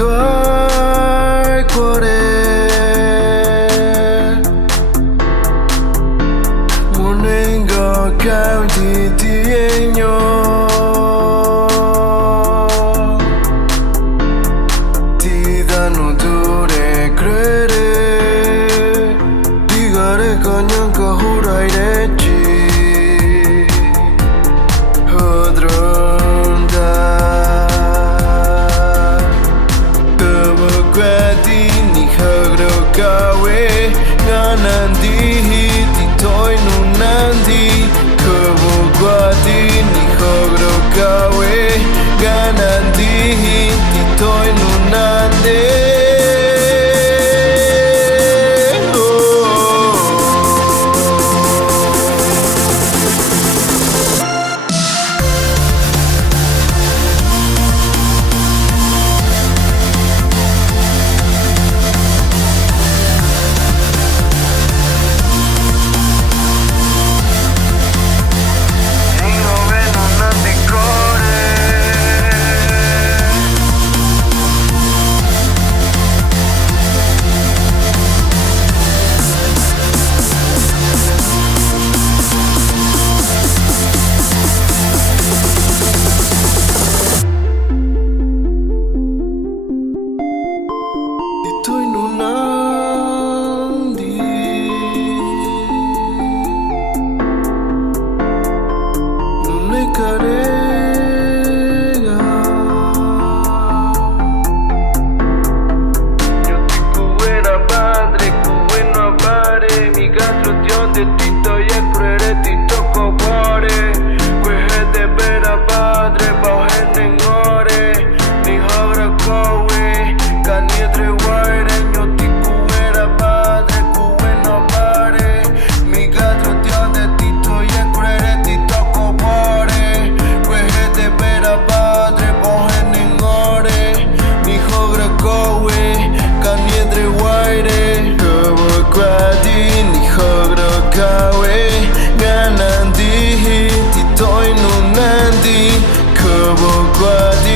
tuoi cuore Muningo county tiegno Ti danno dure credere Digare kanyan kahurai rechi Gawe Nunandi Ti Töi Nunandi Kebo guadi ni hogro gawe Nunandi Ti Töi Nunandi Töi Nunandi Non ne carega Io ti cuera padre, cueno a pare Mi producción Dj Nukröchi ti tocco cuore Quelle de vera padre, bohene in ore Ni hora kowe, Nidres Gawe Nunandi Ti Töi Nunandi Kebo guadi